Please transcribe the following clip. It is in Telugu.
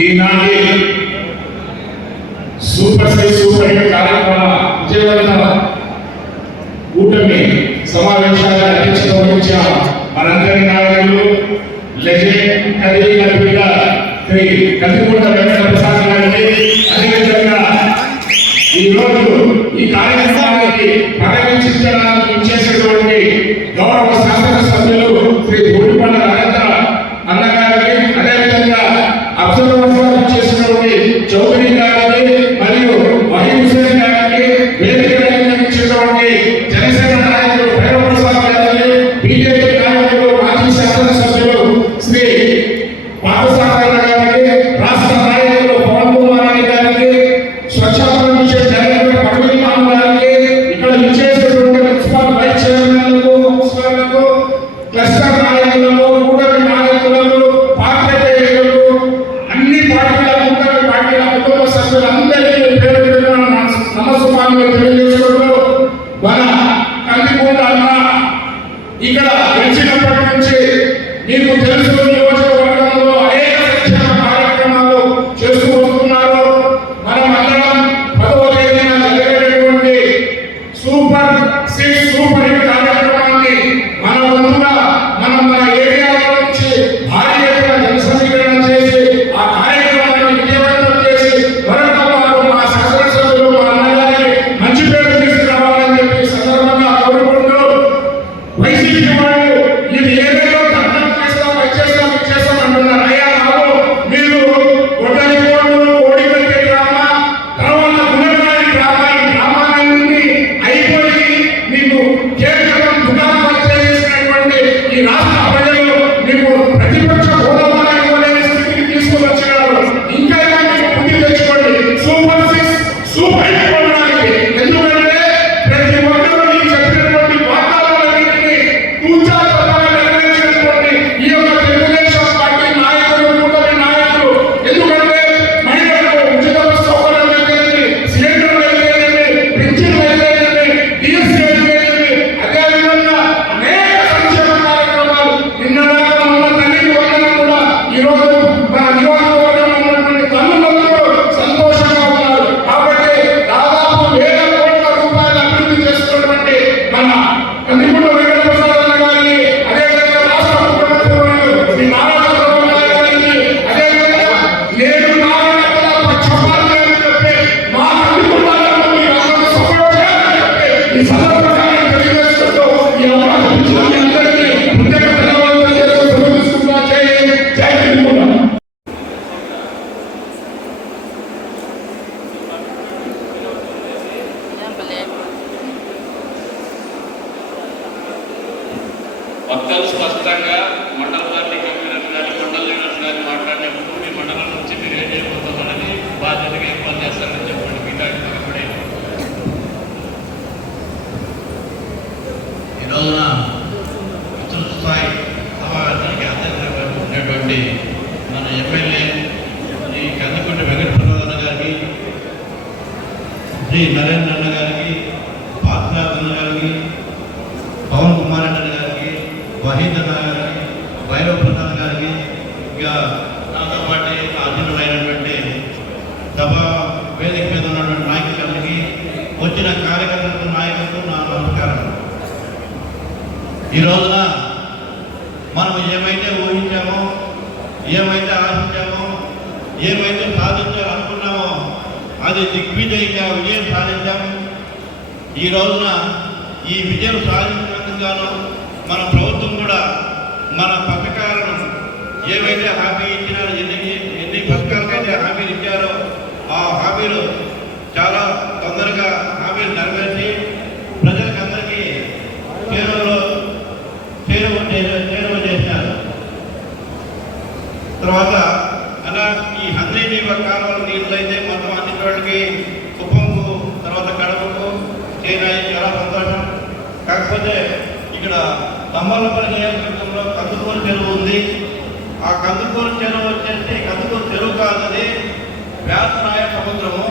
ఈనాటి సూపర్ సైజ్ సూపర్ హిట్ కార్యక్రమ విజయవంత కూటమి సమావేశాల అధ్యక్షత వహించిన మనందరి నాయకులు లెజెండ్ కదిలి నడిపిన శ్రీ కందికుంట వెంకట ప్రసాద్ గారిని అదేవిధంగా ఈరోజు ఈ కార్యక్రమానికి పర్యవేక్షించడానికి చేసేటువంటి గౌరవ Thank you. వక్తలు స్పష్టంగా మండల పార్టీ కన్వీనర్ కానీ మండల లీడర్స్ కానీ మాట్లాడినప్పుడు మీ మండలం నుంచి మీరు ఏం చేయబోతామని బాధ్యతగా ఏర్పాటు చేస్తారని చెప్పండి. మిగతా ఇప్పుడే ఈరోజున స్థాయి సమావేశానికి అధ్యక్షులుగా ఉన్నటువంటి మన ఎమ్మెల్యే శ్రీ కందికొండ వెంకట గారికి శ్రీ నరేంద్ర అన్న గారికి పార్థనాథ్ అన్న గారికి పవన్ కుమార్ అన్న గారికి వహీద్ గారికి భైరవ్ ప్రసాద్ గారికి ఇక నాతో పాటు అర్జునుడైనటువంటి సభ వేదిక మీద ఉన్నటువంటి నాయకులందరికీ వచ్చిన కార్యకర్తలకు నాయకులకు నా నమస్కారం ఈ రోజున మనం ఏమైతే ఊహించామో ఏమైతే ఆశించామో ఏమైతే సాధించాలనుకున్నామో అది దిగ్విజయంగా విజయం సాధించాము. ఈ రోజున ఈ విజయం సాధించినందుకు గాను మన ప్రభుత్వం కూడా మన పథకాలను ఏవైతే హామీ ఇచ్చినారో ఎన్ని ఎన్ని పథకాలకైతే హామీలు ఇచ్చారో ఆ హామీలు చాలా తొందరగా హామీలు నెరవేర్చి ప్రజలకు అందరికీ చేరువలో చేరువ చేరువ- చేశారు తర్వాత అలా ఈ హంద్రీ నీళ్ళ కాలువల నీళ్ళు అయితే మొత్తం అన్ని చోట్లకి కుప్పంకు తర్వాత కడపకు చేరాయి చాలా సంతోషం. కాకపోతే ఇక్కడ దమ్మలపల్లి నియోజకవర్గంలో కందుకూరు చెరువు ఉంది. ఆ కందుకూరు చెరువు వచ్చేసి కందుకూరు చెరువు కాదని వ్యాసరాయ సముద్రము.